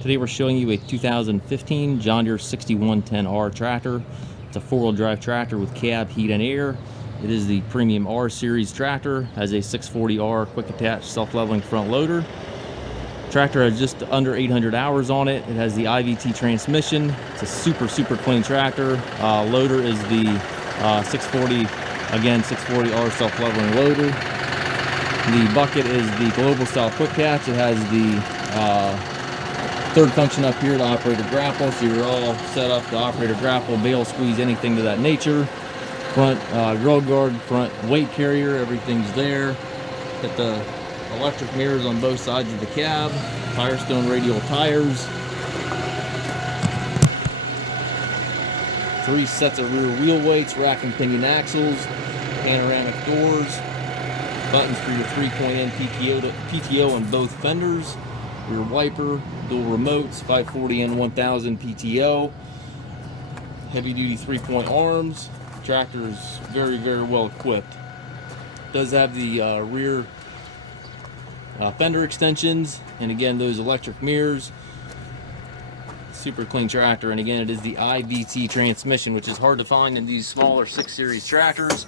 Today we're showing you a 2015 John Deere 6110R tractor. It's a four-wheel drive tractor with cab, heat, and air. It is the premium R series tractor, has a 640R quick attach self-leveling front loader. Tractor has just under 800 hours on it. It has the IVT transmission. It's a super clean tractor. Loader is the 640, again 640R self-leveling loader. The bucket is the global style quick catch. It has the third function up here to operate a grapple, so you're all set up to operate a grapple, bale, squeeze, anything to that nature. Front grill guard, front weight carrier, everything's there. Got the electric mirrors on both sides of the cab, Firestone radial tires, 3 sets of rear wheel weights, rack and pinion axles, panoramic doors, buttons for your 3-point PTO on both fenders, rear wiper, dual remotes, 540 and 1000 PTO, heavy duty 3-point arms. Tractor is very well equipped. Does have the rear fender extensions, and again those electric mirrors. Super clean tractor, and again it is the IVT transmission, which is hard to find in these smaller 6 series tractors.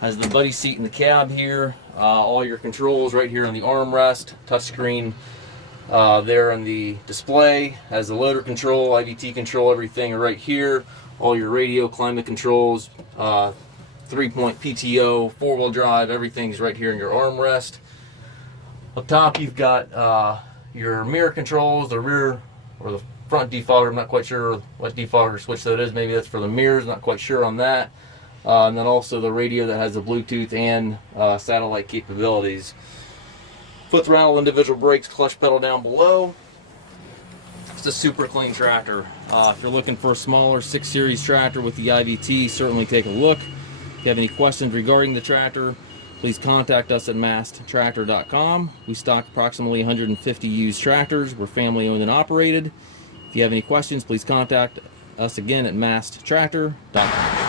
Has the buddy seat in the cab here, all your controls right here on the armrest, touchscreen there on the display. Has the loader control, IVT control, everything right here. All your radio, climate controls, 3-point PTO, 4-wheel drive, everything's right here in your armrest. Up top you've got your mirror controls, the rear or the front defogger. I'm not quite sure what defogger switch that is. Maybe that's for the mirrors, not quite sure on that. And then also the radio that has the Bluetooth and satellite capabilities. Foot throttle, individual brakes, clutch pedal down below. It's a super clean tractor. If you're looking for a smaller 6 series tractor with the IVT, certainly take a look. If you have any questions regarding the tractor, please contact us at masttractor.com. We stock approximately 150 used tractors. We're family owned and operated. If you have any questions, please contact us again at masttractor.com.